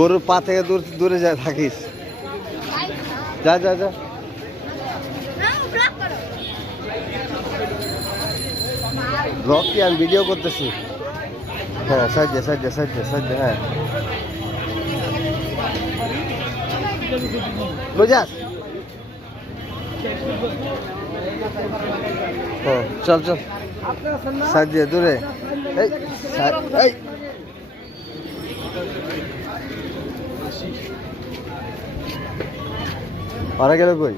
গরুর পা থেকে দূর, দূরে যা, থাকিস। যা যা যা। ব্লগ কি আমি ভিডিও করতেছি? হ্যাঁ সাহায্য সাহায্য সাহায্য সাহায্য হ্যাঁ। বুঝাস? হ্যাঁ চল চল। সাহায্য দূরে। এই এই। ওরা গেল কই?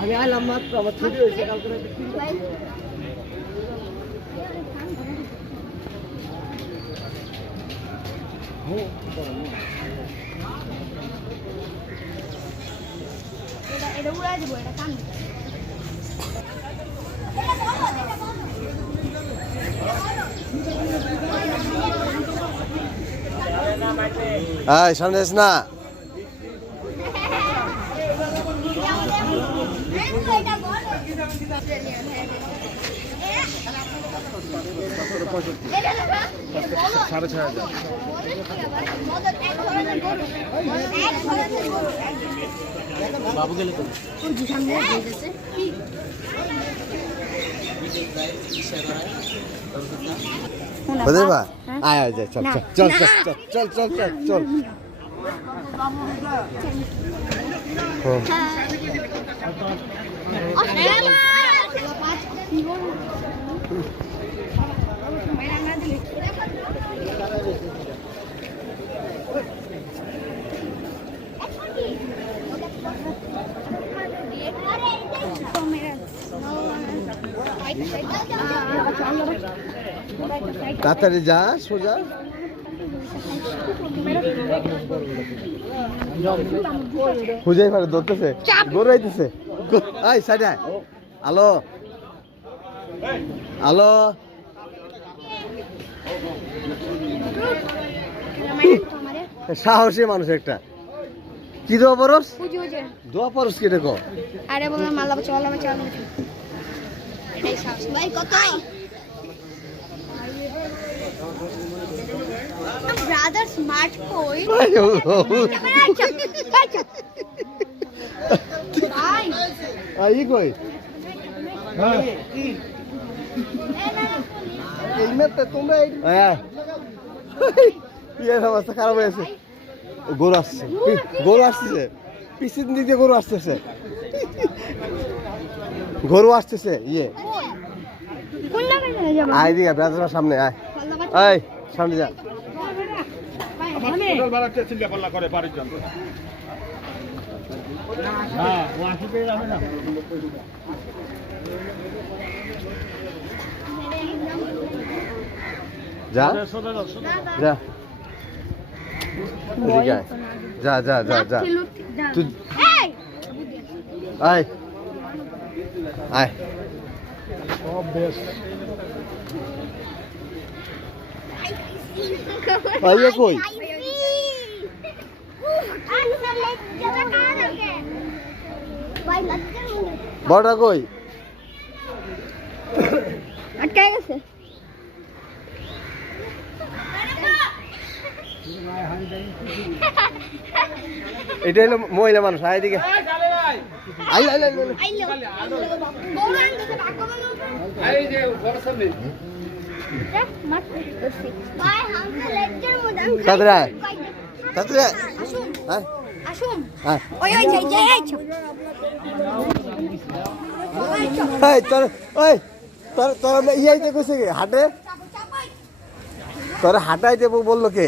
আমি আইলাম মাত্র আমার ছুটি হয়েছে কালকে এটা এটা উড়াই দিব এটা কান এই সামনে না বাবু গেলে তো সামনে দিতেছে বুঝলি বা আয় আয় যা, চল চল। চল চল চল চল চল চল। তাড়াতাড়ি যা সোজা। খুঁজেই পারে ধরতেছে। গরু আইতেছে আই সাইডে আয়। আলো। আলো। সাহসী মানুষ একটা। কি দোয়া পরস? দোয়া পরস কি দেখো আরে বললাম মাল্লা চল আমি চল সাহস। ভাই কত? ব্রাদার স্মার্ট কই। ভাই আই কই? হ্যাঁ। ইয়ের অবস্থা খারাপ হয়েছে গরু আসছে। গরু আসতেছে। পিছন দিক দিয়ে গরু আসতেছে। গরু আসতেছে ইয়ে। আয় দিকে ব্রাদার সামনে আয়। আয় সামনে যা। টোটাল ভাড়া চিন্তা পাল্লা করে বাড়ির জন্য। হ্যাঁ ও আসি পেয়ে যাবে না। যা। সোজা যাও, সোজা যাও। যা। যা। যা যা যা তুই আয়। আয়। সব কই? বড়টা কই? আটকায় গেছে। এটা হলো মহিলা মানুষ আয় সামনে তাড়াতাড়ি আয়। তোর হাটাইতে বলল কে?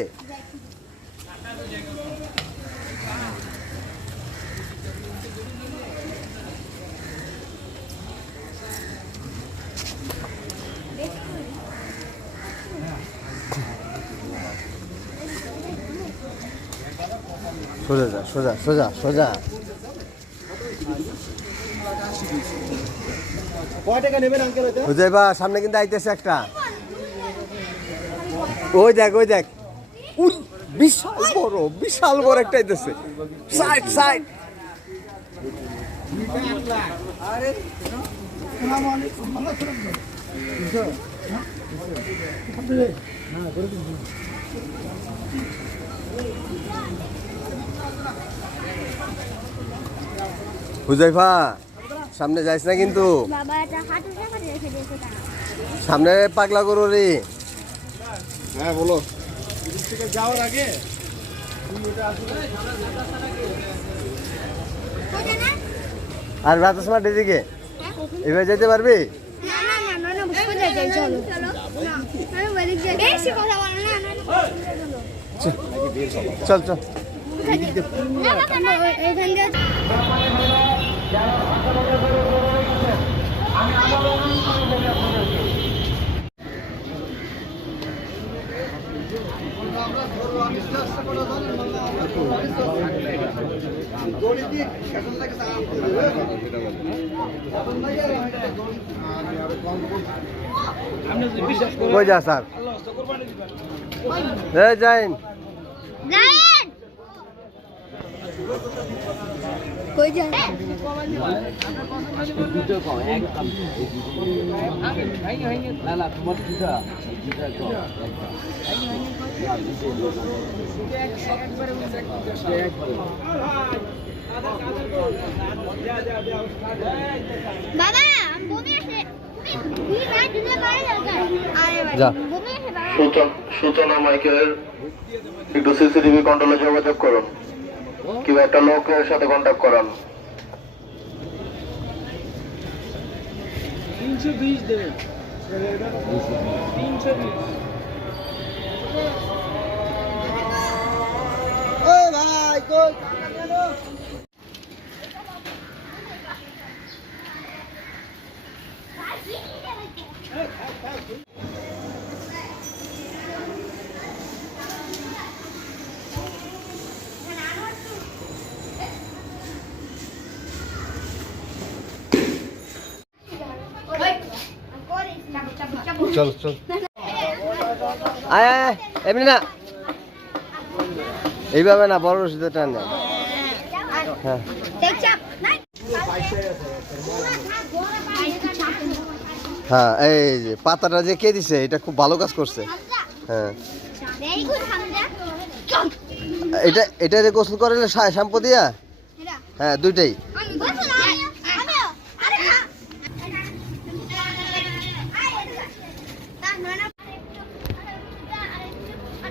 সোজা যা সোজা সোজা সোজা। কয় টাকা নেবেন আঙ্কেল ওইটা বুঝাই বা সামনে কিন্তু আইতেছে একটা। ওই দেখ ওই দেখ। উই, বিশাল বড় বিশাল বড় একটা আইতেছে। সাইড সাইড হুজাইফা সামনে যাইস না কিন্তু সামনে পাগলা গরু রে হ্যাঁ বলো থেকে যাওয়ার আগে আর বাতাস মাঠের দিকে এবার যেতে পারবি চলো চলো কই যা স্যার? যাইন। জায়েন কই যান বাবা বমি আসে। তুমি না দিলে বাইরে যাও যা। বমি আসে সূচনা মাইকেল একটু সিসিটিভি কন্ট্রোলে যোগাযোগ করুন। কিংবা একটা লোকের সাথে কন্ট্যাক্ট করান। তিনশো বিশ দেবে তিনশো বিশ। ভাই কই চল চল। আয় আয়, আয়, এমনি না। এইভাবে না বড় রসিদে টান না হ্যাঁ। হ্যাঁ এই যে পাতাটা যে কে দিছে এটা খুব ভালো কাজ করছে। হ্যাঁ। এটা এটা যে গোসল করে শ্যাম্পু দিয়া? হ্যাঁ দুইটাই আমি গোসল আমিও আমিও আরে না তার নানা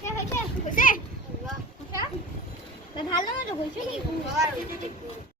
শ্যাম্পু লাগবো আরেকটা শ্যাম্পু লাগবে আচ্ছা একটা দে না না হয়েছে হয়েছে হয়েছে ভালো মতো হয়েছে কি